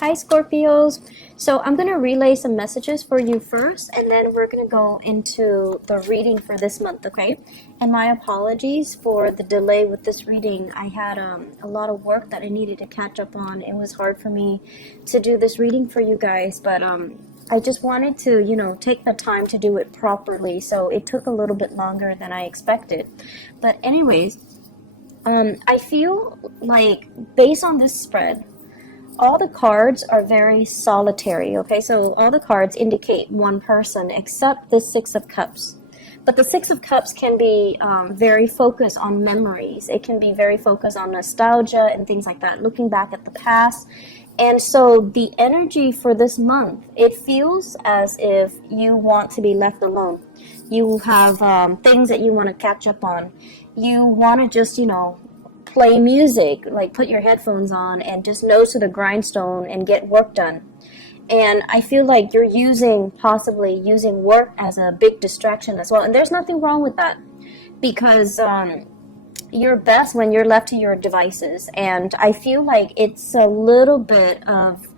Hi Scorpios. So I'm going to relay some messages for you first, and then we're going to go into the reading for this month, okay? And my apologies for the delay with this reading. I had a lot of work that I needed to catch up on. It was hard for me to do this reading for you guys, but I just wanted to, take the time to do it properly. So it took a little bit longer than I expected. But anyways, I feel like based on this spread, all the cards are very solitary, okay? So all the cards indicate one person except the Six of Cups. But the Six of Cups can be very focused on memories. It can be very focused on nostalgia and things like that, looking back at the past. And so the energy for this month, it feels as if you want to be left alone. You have things that you want to catch up on. You want to just, play music, like put your headphones on and just nose to the grindstone and get work done. And I feel like you're possibly using work as a big distraction as well. And there's nothing wrong with that, because you're best when you're left to your devices. And I feel like it's a little bit of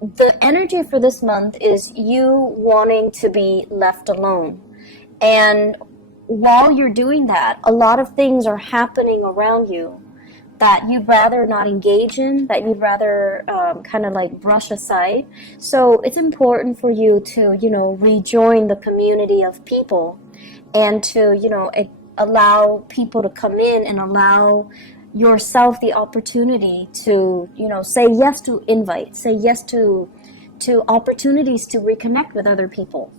the energy for this month is you wanting to be left alone. And while you're doing that, a lot of things are happening around you that you'd rather not engage in, that you'd rather kind of like brush aside. So it's important for you to, rejoin the community of people and to, allow people to come in and allow yourself the opportunity to, say yes to invites, say yes to opportunities to reconnect with other people.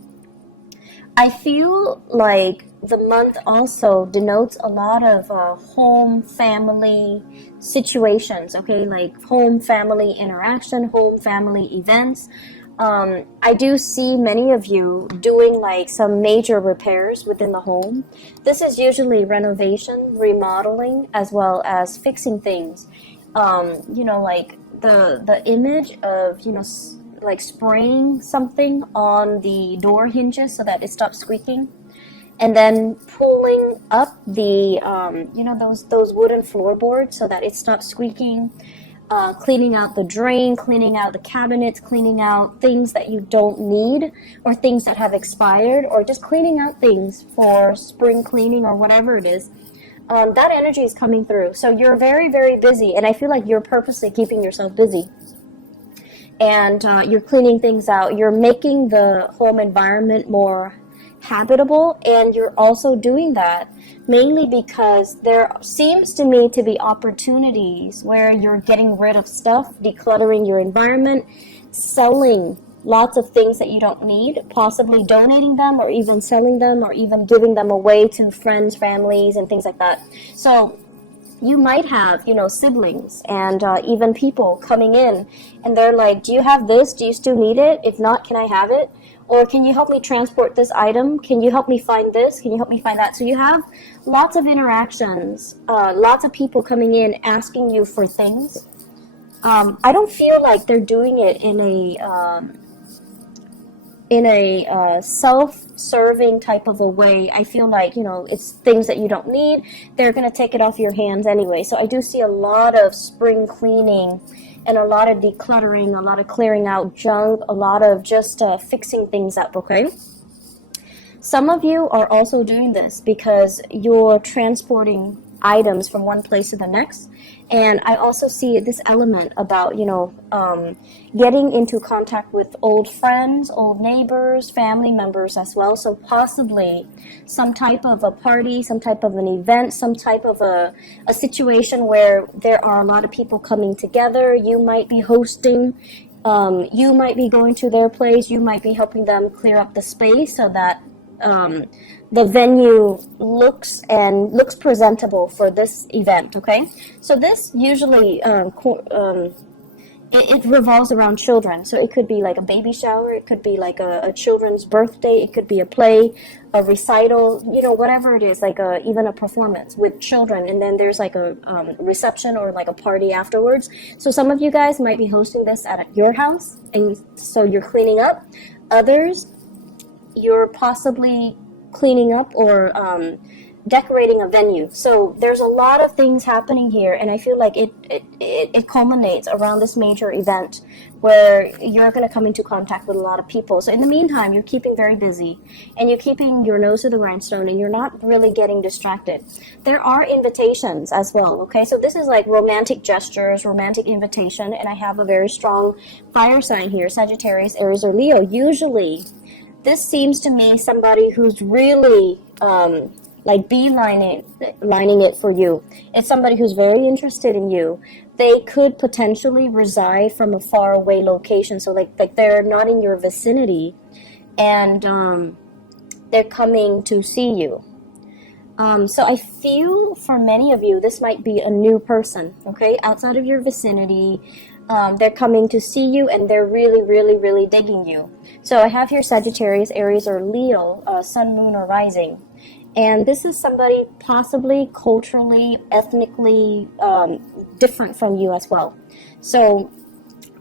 I feel like the month also denotes a lot of home family situations, okay, like home family interaction, home family events. I do see many of you doing like some major repairs within the home. This is usually renovation, remodeling, as well as fixing things. Like the image of, like spraying something on the door hinges so that it stops squeaking, and then pulling up the those wooden floorboards so that it stops squeaking, cleaning out the drain, cleaning out the cabinets, cleaning out things that you don't need or things that have expired, or just cleaning out things for spring cleaning or whatever it is. That energy is coming through. So you're very, very busy, and I feel like you're purposely keeping yourself busy. And you're cleaning things out. You're making the home environment more habitable, and you're also doing that mainly because there seems to me to be opportunities where you're getting rid of stuff, decluttering your environment, selling lots of things that you don't need, possibly donating them or even selling them or even giving them away to friends, families, and things like that. So you might have, siblings and even people coming in, and they're like, do you have this? Do you still need it? If not, can I have it? Or can you help me transport this item? Can you help me find this? Can you help me find that? So you have lots of interactions, lots of people coming in asking you for things. I don't feel like they're doing it in a self-serving type of a way. I feel like, it's things that you don't need. They're going to take it off your hands anyway. So I do see a lot of spring cleaning and a lot of decluttering, a lot of clearing out junk, a lot of just fixing things up, okay? Some of you are also doing this because you're transporting items from one place to the next. And I also see this element about, getting into contact with old friends, old neighbors, family members as well. So possibly some type of a party, some type of an event, some type of a situation where there are a lot of people coming together. You might be hosting, you might be going to their place, you might be helping them clear up the space so that the venue looks presentable for this event, okay? So this usually it revolves around children. So it could be like a baby shower, it could be like a children's birthday, it could be a play, a recital, whatever it is, like even a performance with children, and then there's like a reception or like a party afterwards. So some of you guys might be hosting this at your house, and so you're cleaning up. Others, you're possibly cleaning up or decorating a venue. So there's a lot of things happening here, and I feel like it culminates around this major event where you're going to come into contact with a lot of people. So in the meantime, you're keeping very busy, and you're keeping your nose to the grindstone, and you're not really getting distracted. There are invitations as well, okay? So this is like romantic gestures, romantic invitation, and I have a very strong fire sign here, Sagittarius, Aries, or Leo. Usually, this seems to me somebody who's really like lining it for you. It's somebody who's very interested in you. They could potentially reside from a far away location, so like they're not in your vicinity, and they're coming to see you. So I feel for many of you, this might be a new person, okay, outside of your vicinity. They're coming to see you, and they're really, really, really digging you. So I have here Sagittarius, Aries, or Leo, Sun, Moon, or Rising. And this is somebody possibly culturally, ethnically different from you as well. So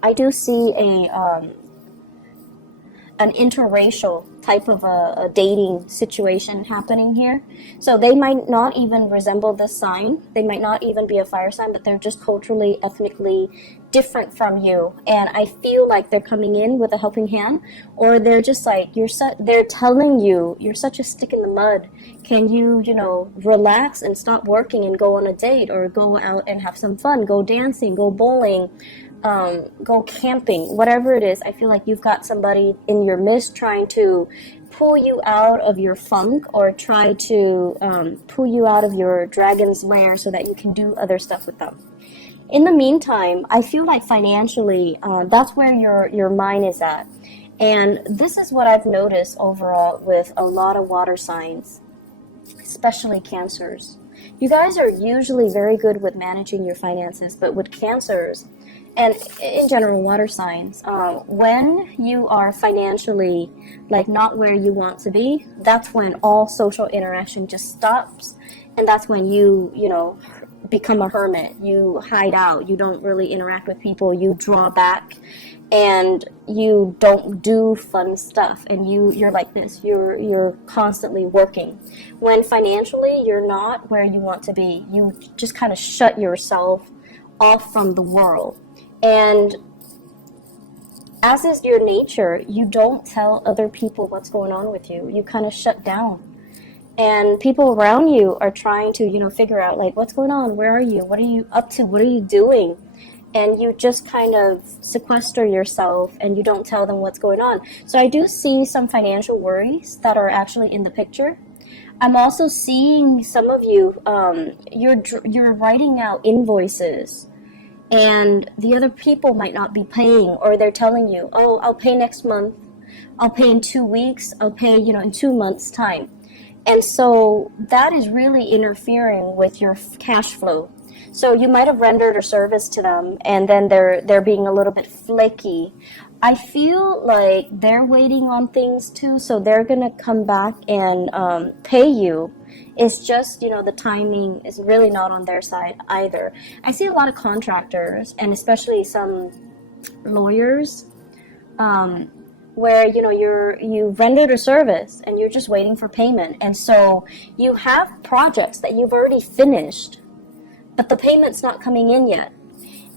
I do see an interracial type of a dating situation happening here. So they might not even resemble this sign. They might not even be a fire sign, but they're just culturally, ethnically different from you. And I feel like they're coming in with a helping hand, or they're just like, they're telling you, you're such a stick in the mud. Can you, relax and stop working and go on a date, or go out and have some fun, go dancing, go bowling, go camping, whatever it is. I feel like you've got somebody in your midst trying to pull you out of your funk, or try to pull you out of your dragon's lair so that you can do other stuff with them. In the meantime, I feel like financially, that's where your mind is at. And this is what I've noticed overall with a lot of water signs, especially Cancers. You guys are usually very good with managing your finances, but with Cancers, and in general water signs, when you are financially like not where you want to be, that's when all social interaction just stops, and that's when you become a hermit. You hide out, you don't really interact with people, you draw back, and you don't do fun stuff, and you're like this, you're constantly working. When financially you're not where you want to be, you just kind of shut yourself off from the world. And as is your nature, you don't tell other people what's going on with you. You kind of shut down. And people around you are trying to, figure out, like, what's going on? Where are you? What are you up to? What are you doing? And you just kind of sequester yourself, and you don't tell them what's going on. So I do see some financial worries that are actually in the picture. I'm also seeing some of you, you're writing out invoices, and the other people might not be paying, or they're telling you, oh, I'll pay next month, I'll pay in 2 weeks, I'll pay, in 2 months' time. And so that is really interfering with your cash flow. So you might have rendered a service to them, and then they're being a little bit flaky. I feel like they're waiting on things too, so they're gonna come back and pay you. It's just, the timing is really not on their side either. I see a lot of contractors, and especially some lawyers, where you rendered a service and you're just waiting for payment, and so you have projects that you've already finished, but the payment's not coming in yet.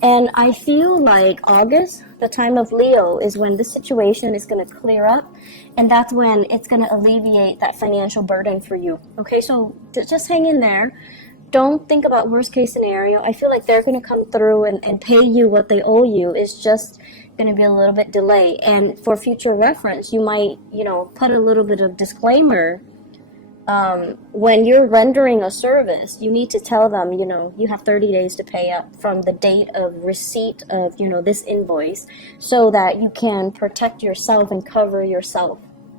And I feel like August, the time of Leo, is when this situation is going to clear up, and that's when it's going to alleviate that financial burden for you. Okay, so just hang in there. Don't think about worst case scenario. I feel like they're going to come through and pay you what they owe you. It's just going to be a little bit delay. And for future reference, you might, put a little bit of disclaimer. When you're rendering a service, you need to tell them, you have 30 days to pay up from the date of receipt of, this invoice, so that you can protect yourself and cover yourself.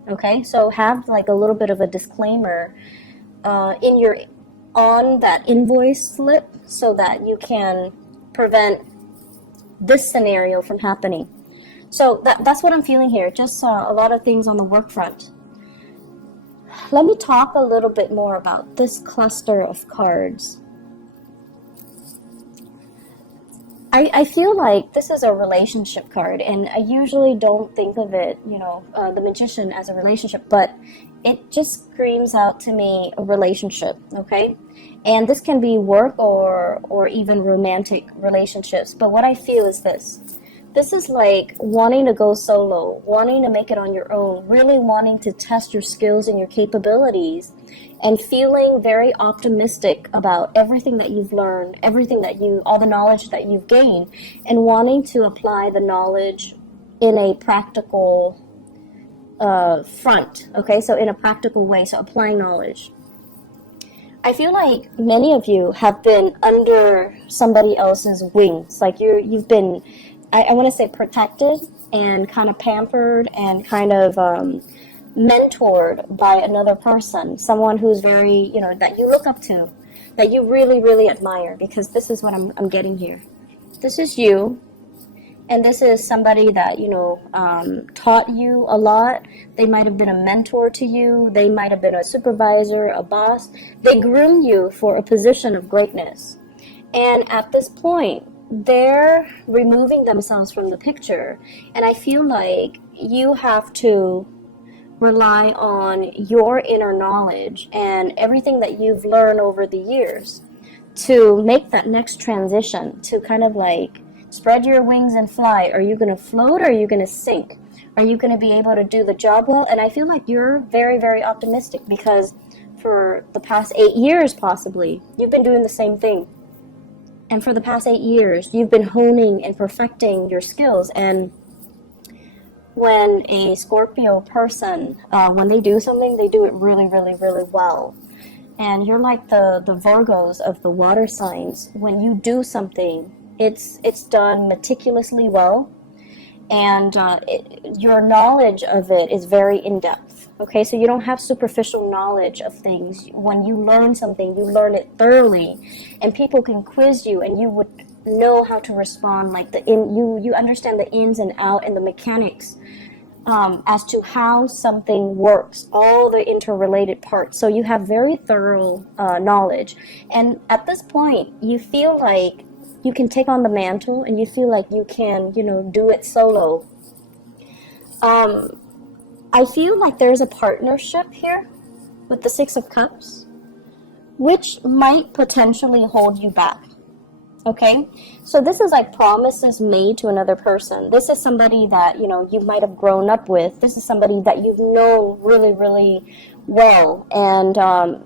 Okay, so have like a little bit of a disclaimer on that invoice slip, so that you can prevent this scenario from happening. So that's what I'm feeling here. Just a lot of things on the work front. Let me talk a little bit more about this cluster of cards. I feel like this is a relationship card, and I usually don't think of it, the Magician as a relationship, but it just screams out to me a relationship, okay? And this can be work or even romantic relationships, but what I feel is this. This is like wanting to go solo, wanting to make it on your own, really wanting to test your skills and your capabilities, and feeling very optimistic about everything that you've learned, all the knowledge that you've gained, and wanting to apply the knowledge in a practical front, okay? So in a practical way, so applying knowledge. I feel like many of you have been under somebody else's wings, like you've been, I want to say, protected and kind of pampered and kind of mentored by another person, someone who's very, that you look up to, that you really, really admire, because this is what I'm getting here. This is you, and this is somebody that, taught you a lot. They might have been a mentor to you. They might have been a supervisor, a boss. They groomed you for a position of greatness. And at this point, they're removing themselves from the picture. And I feel like you have to rely on your inner knowledge and everything that you've learned over the years to make that next transition, to kind of like spread your wings and fly. Are you going to float or are you going to sink? Are you going to be able to do the job well? And I feel like you're very, very optimistic, because for the past 8 years, possibly, you've been doing the same thing. And for the past 8 years, you've been honing and perfecting your skills. And when a Scorpio person, when they do something, they do it really, really, really well. And you're like the Virgos of the water signs. When you do something, it's done meticulously well, and your knowledge of it is very in-depth. Okay, so you don't have superficial knowledge of things. When you learn something, you learn it thoroughly, and people can quiz you, and you would know how to respond. Like you understand the ins and out and the mechanics as to how something works, all the interrelated parts. So you have very thorough knowledge, and at this point, you feel like you can take on the mantle, and you feel like you can, do it solo. I feel like there's a partnership here with the Six of Cups, which might potentially hold you back. Okay? So this is like promises made to another person. This is somebody that, you might have grown up with. This is somebody that you've known really, really well, and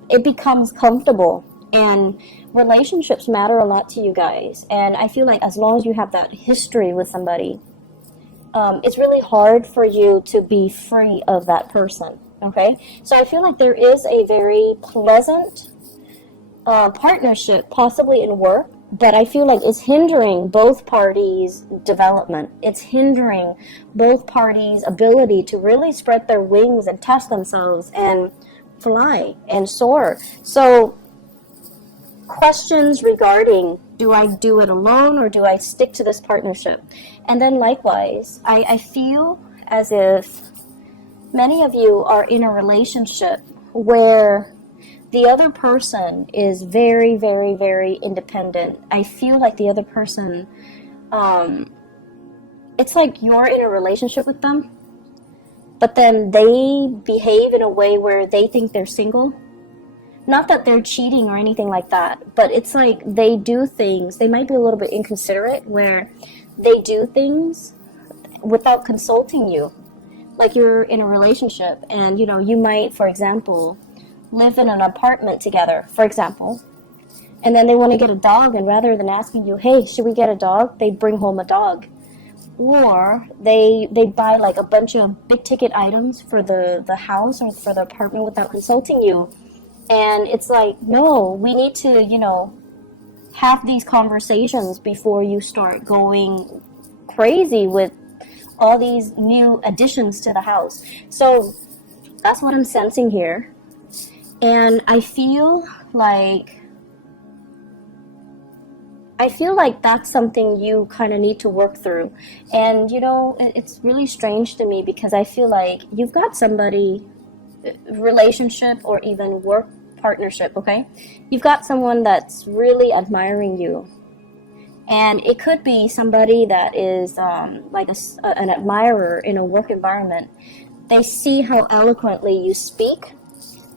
it becomes comfortable. And relationships matter a lot to you guys. And I feel like as long as you have that history with somebody, it's really hard for you to be free of that person. Okay? So I feel like there is a very pleasant partnership, possibly in work, but I feel like it's hindering both parties' development. It's hindering both parties' ability to really spread their wings and test themselves and fly and soar. So questions regarding, do I do it alone or do I stick to this partnership? And then likewise, I feel as if many of you are in a relationship where the other person is very, very, very independent. I feel like the other person, it's like you're in a relationship with them, but then they behave in a way where they think they're single. Not that they're cheating or anything like that, but it's like they do things, they might be a little bit inconsiderate, where they do things without consulting you. Like you're in a relationship and, you might, for example, live in an apartment together, for example, and then they want to get a dog, and rather than asking you, hey, should we get a dog, they bring home a dog. Or they buy like a bunch of big ticket items for the house or for the apartment without consulting you. And it's like, no, we need to, have these conversations before you start going crazy with all these new additions to the house. So that's what I'm sensing here. And I feel like that's something you kind of need to work through. And, it's really strange to me, because I feel like you've got somebody, relationship or even work partnership, okay? You've got someone that's really admiring you. And it could be somebody that is like an admirer in a work environment. They see how eloquently you speak.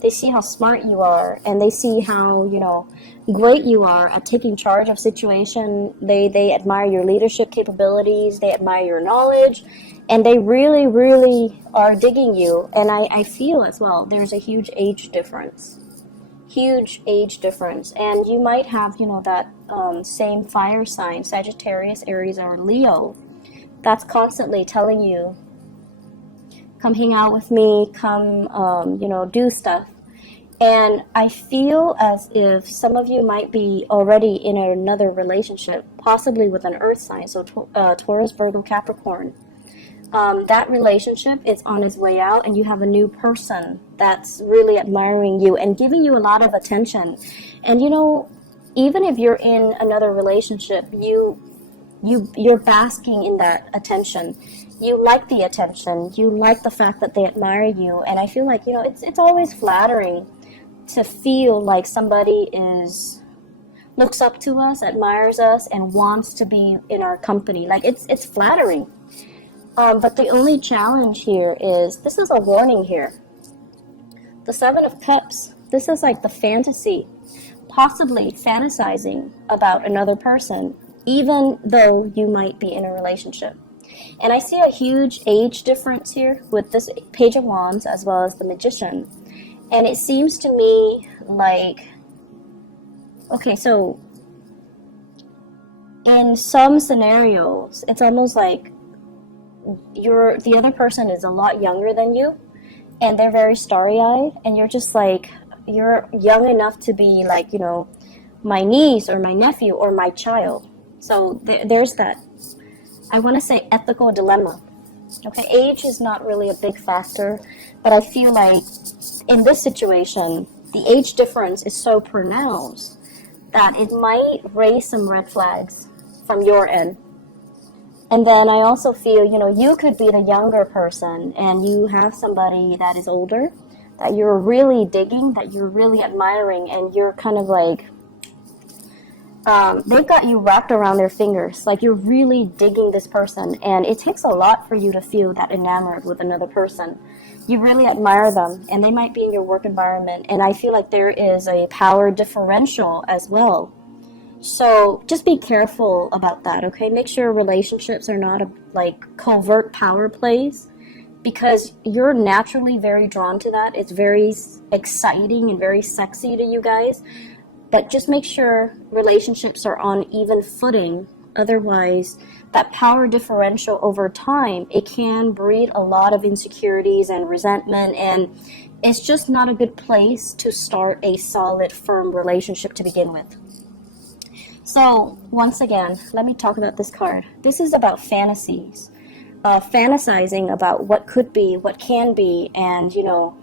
They see how smart you are, and they see how, you know, great you are at taking charge of situation. They admire your leadership capabilities. They admire your knowledge, and they really, really are digging you. And I feel as well there's a huge age difference. Huge age difference. And you might have, you know, that same fire sign, Sagittarius, Aries, or Leo, that's constantly telling you, come hang out with me, come, you know, do stuff. And I feel as if some of you might be already in another relationship, possibly with an earth sign, so Taurus, Virgo, Capricorn. That relationship is on its way out, and you have a new person that's really admiring you and giving you a lot of attention. And, you know, even if you're in another relationship, you're basking in that attention. You like the attention. You like the fact that they admire you. And I feel like, you know, it's always flattering to feel like somebody looks up to us, admires us, and wants to be in our company. Like, it's flattering. But the only challenge here is, this is a warning here. The Seven of Cups, this is like the fantasy, possibly fantasizing about another person, even though you might be in a relationship. And I see a huge age difference here with this Page of Wands as well as the Magician. And it seems to me like, okay, so in some scenarios, it's almost like the other person is a lot younger than you, and they're very starry-eyed, and you're just like, you're young enough to be like, you know, my niece or my nephew or my child. So there's that, I want to say, ethical dilemma. Okay, age is not really a big factor, but I feel like in this situation, the age difference is so pronounced that it might raise some red flags from your end. And then I also feel, you know, you could be the younger person and you have somebody that is older that you're really digging, that you're really admiring, and you're kind of like, they've got you wrapped around their fingers. Like, you're really digging this person, and it takes a lot for you to feel that enamored with another person. You really admire them, and they might be in your work environment, and I feel like there is a power differential as well. So just be careful about that, okay? Make sure relationships are not like covert power plays, because you're naturally very drawn to that. It's very exciting and very sexy to you guys. But just make sure relationships are on even footing. Otherwise, that power differential over time, it can breed a lot of insecurities and resentment, and it's just not a good place to start a solid, firm relationship to begin with. So, once again, let me talk about this card. This is about fantasies. Fantasizing about what could be, what can be, and, you know,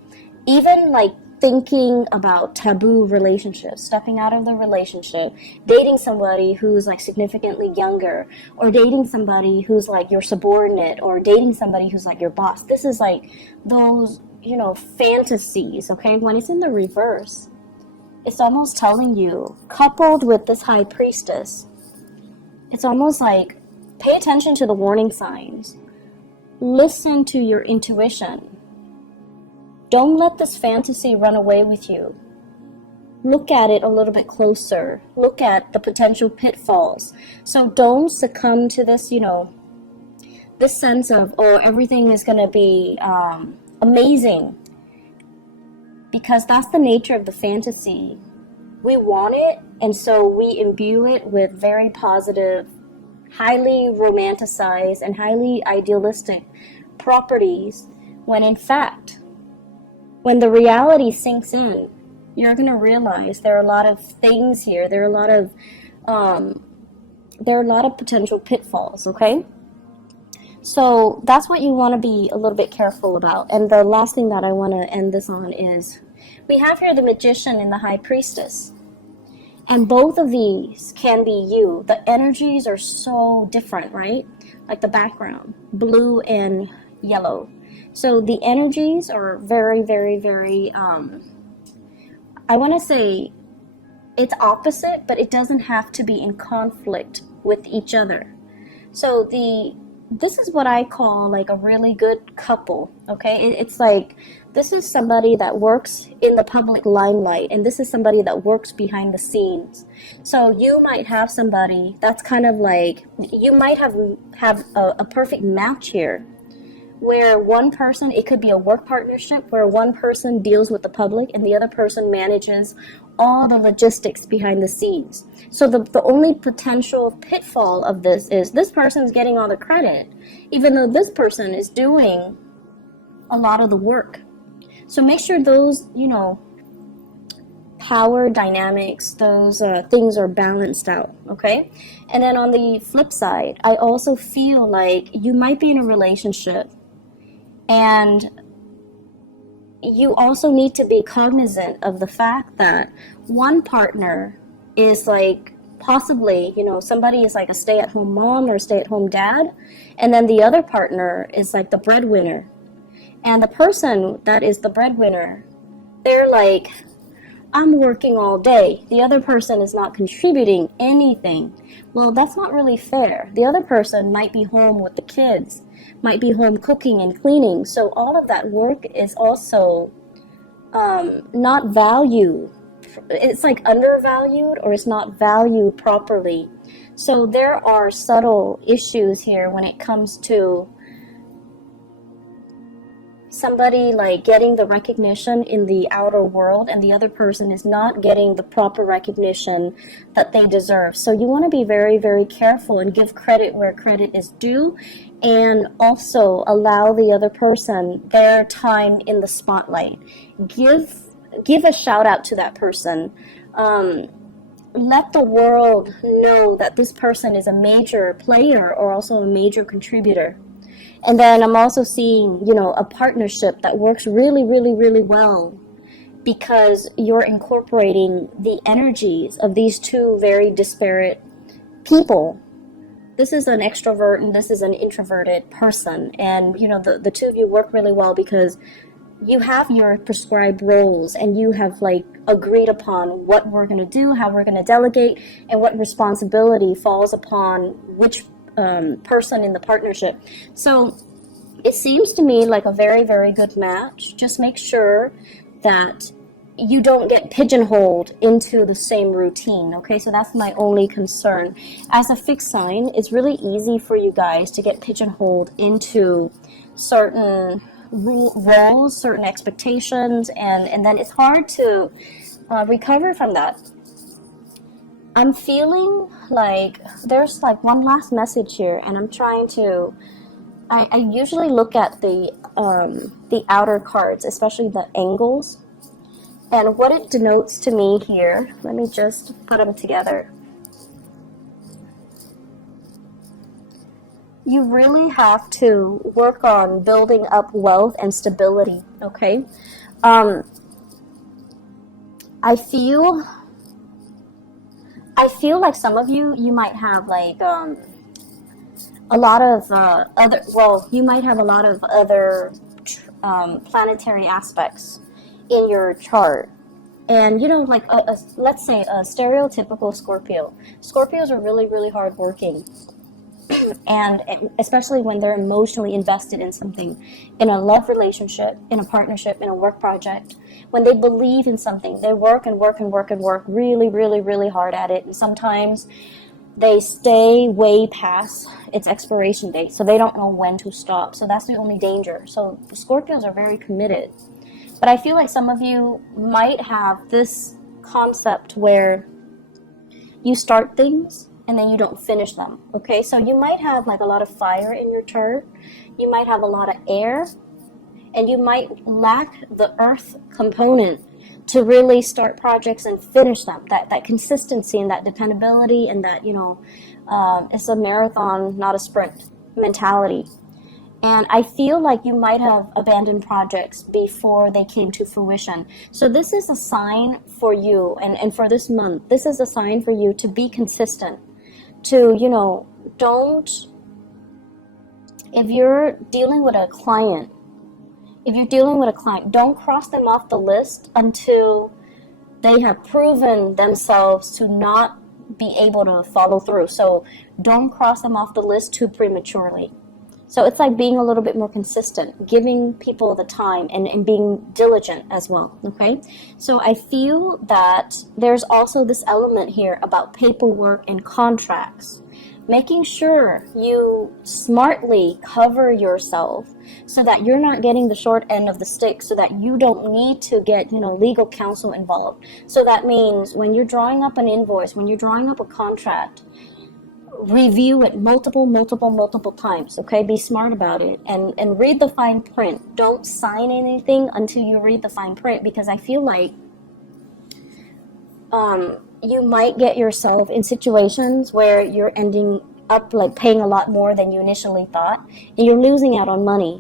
even like thinking about taboo relationships, stepping out of the relationship, dating somebody who's like significantly younger, or dating somebody who's like your subordinate, or dating somebody who's like your boss. This is like those, you know, fantasies, okay? When it's in the reverse, it's almost telling you, coupled with this High Priestess, it's almost like, pay attention to the warning signs. Listen to your intuition. Don't let this fantasy run away with you. Look at it a little bit closer. Look at the potential pitfalls. So don't succumb to this, you know, this sense of, oh, everything is going to be amazing. Because that's the nature of the fantasy. We want it, and so we imbue it with very positive, highly romanticized, and highly idealistic properties, when in fact, when the reality sinks in, you're going to realize there are a lot of things here. There are a lot of potential pitfalls, okay? So that's what you want to be a little bit careful about. And the last thing that I want to end this on is, we have here the Magician and the High Priestess. And both of these can be you. The energies are so different, right? Like the background, blue and yellow. So the energies are very, very, very, I want to say, it's opposite, but it doesn't have to be in conflict with each other. So this is what I call like a really good couple, okay? It's like this is somebody that works in the public limelight, and this is somebody that works behind the scenes. So you might have somebody that's kind of like, you might have a perfect match here, where one person, it could be a work partnership where one person deals with the public and the other person manages all the logistics behind the scenes. So the only potential pitfall of this person's getting all the credit, even though this person is doing a lot of the work. So make sure those, power dynamics, those things are balanced out, okay? And then on the flip side, I also feel like you might be in a relationship, and you also need to be cognizant of the fact that one partner is like possibly, somebody is like a stay-at-home mom or stay-at-home dad, and then the other partner is like the breadwinner. And the person that is the breadwinner, they're like, I'm working all day. The other person is not contributing anything. Well, that's not really fair. The other person might be home with the kids, might be home cooking and cleaning. So all of that work is also not valued. It's like undervalued, or it's not valued properly. So there are subtle issues here when it comes to somebody like getting the recognition in the outer world, and the other person is not getting the proper recognition that they deserve. So you want to be very, very careful and give credit where credit is due, and also allow the other person their time in the spotlight. Give a shout out to that person. Let the world know that this person is a major player or also a major contributor. And then I'm also seeing, a partnership that works really, really, really well, because you're incorporating the energies of these two very disparate people. This is an extrovert and this is an introverted person. And, the two of you work really well because you have your prescribed roles, and you have like agreed upon what we're going to do, how we're going to delegate, and what responsibility falls upon which person in the partnership. So it seems to me like a very, very good match. Just make sure that you don't get pigeonholed into the same routine, okay? So that's my only concern. As a fixed sign, it's really easy for you guys to get pigeonholed into certain roles, certain expectations, and then it's hard to recover from that. I'm feeling like there's like one last message here, and I'm trying to, I usually look at the outer cards, especially the angles, and what it denotes to me here. Let me just put them together. You really have to work on building up wealth and stability, okay? I feel like some of you might have like a lot of you might have a lot of other planetary aspects in your chart. And, like, let's say a stereotypical Scorpio. Scorpios are really, really hardworking. And especially when they're emotionally invested in something, in a love relationship, in a partnership, in a work project, when they believe in something, they work and work and work and work really, really, really hard at it. And sometimes they stay way past its expiration date, so they don't know when to stop. So that's the only danger. So the Scorpios are very committed. But I feel like some of you might have this concept where you start things and then you don't finish them, okay? So you might have like a lot of fire in your chart, you might have a lot of air, and you might lack the earth component to really start projects and finish them. That consistency and that dependability, and that, it's a marathon, not a sprint mentality. And I feel like you might have abandoned projects before they came to fruition. So this is a sign for you, and for this month, this is a sign for you to be consistent. To, don't, if you're dealing with a client, don't cross them off the list until they have proven themselves to not be able to follow through. So don't cross them off the list too prematurely. So it's like being a little bit more consistent, giving people the time and being diligent as well, okay? So I feel that there's also this element here about paperwork and contracts. Making sure you smartly cover yourself so that you're not getting the short end of the stick, so that you don't need to get, legal counsel involved. So that means when you're drawing up an invoice, when you're drawing up a contract, review it multiple times, okay? Be smart about it and read the fine print. Don't sign anything until you read the fine print, because I feel like you might get yourself in situations where you're ending up like paying a lot more than you initially thought, and you're losing out on money,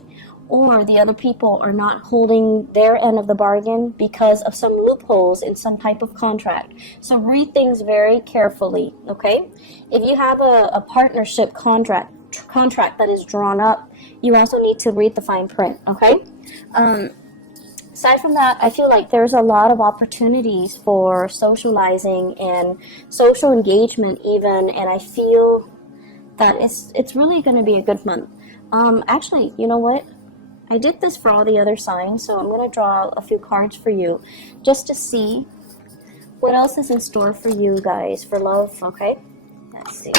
or the other people are not holding their end of the bargain because of some loopholes in some type of contract. So read things very carefully, okay? If you have a partnership contract that is drawn up, you also need to read the fine print, okay? Aside from that, I feel like there's a lot of opportunities for socializing and social engagement even, and I feel that it's really going to be a good month. Actually, you know what? I did this for all the other signs, so I'm going to draw a few cards for you just to see what else is in store for you guys for love, okay? Let's see.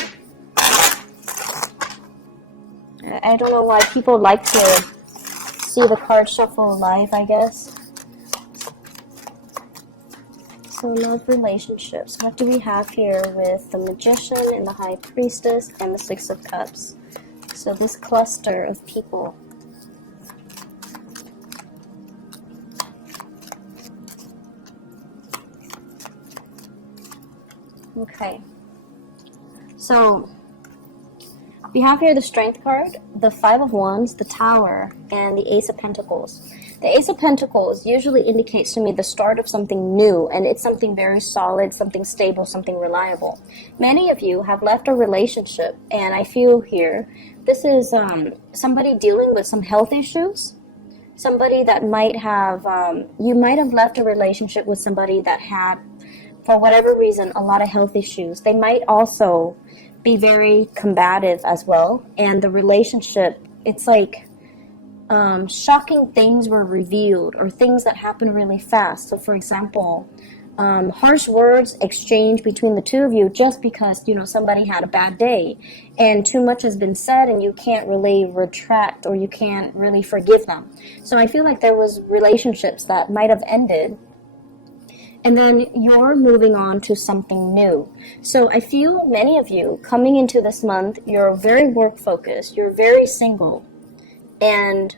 I don't know why people like to see the card shuffle live, I guess. So love, relationships. What do we have here with the Magician and the High Priestess and the Six of Cups? So this cluster of people. Okay. So we have here the Strength card, the Five of Wands, the Tower, and the Ace of Pentacles. The Ace of Pentacles usually indicates to me the start of something new, and it's something very solid, something stable, something reliable. Many of you have left a relationship, and I feel here this is somebody dealing with some health issues. Somebody that might have, you might have left a relationship with somebody that had, for whatever reason, a lot of health issues. They might also be very combative as well, and the relationship, it's like shocking things were revealed, or things that happen really fast. So for example, harsh words exchanged between the two of you just because somebody had a bad day and too much has been said, and you can't really retract, or you can't really forgive them. So I feel like there was relationships that might have ended, and then you're moving on to something new. So I feel many of you coming into this month, you're very work focused, you're very single and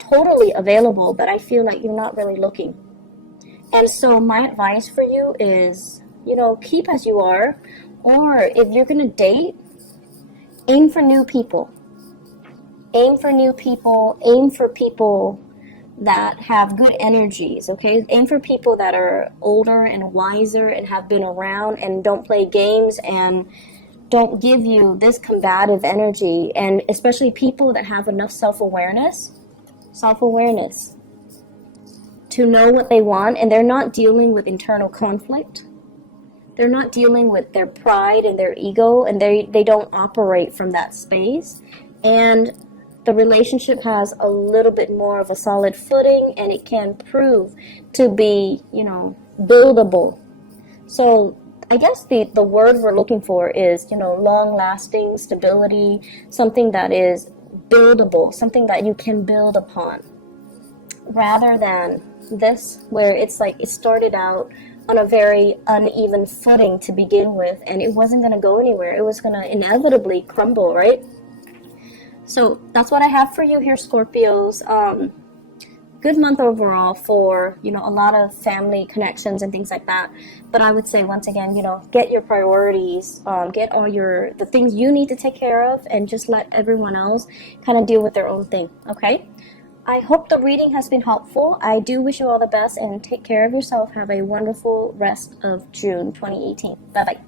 totally available, but I feel like you're not really looking. And so my advice for you is, keep as you are, or if you're going to date, aim for new people. Aim for new people, aim for people that have good energies, okay? Aim for people that are older and wiser and have been around and don't play games and don't give you this combative energy, and especially people that have enough self-awareness to know what they want, and they're not dealing with internal conflict. They're not dealing with their pride and their ego, and they don't operate from that space. And the relationship has a little bit more of a solid footing, and it can prove to be, buildable. So I guess the word we're looking for is, long-lasting stability, something that is buildable, something that you can build upon, rather than this where it's like it started out on a very uneven footing to begin with, and it wasn't going to go anywhere. It was going to inevitably crumble, right? So that's what I have for you here, Scorpios. Good month overall for, a lot of family connections and things like that. But I would say, once again, get your priorities, get all the things you need to take care of, and just let everyone else kind of deal with their own thing, okay? I hope the reading has been helpful. I do wish you all the best, and take care of yourself. Have a wonderful rest of June 2018. Bye-bye.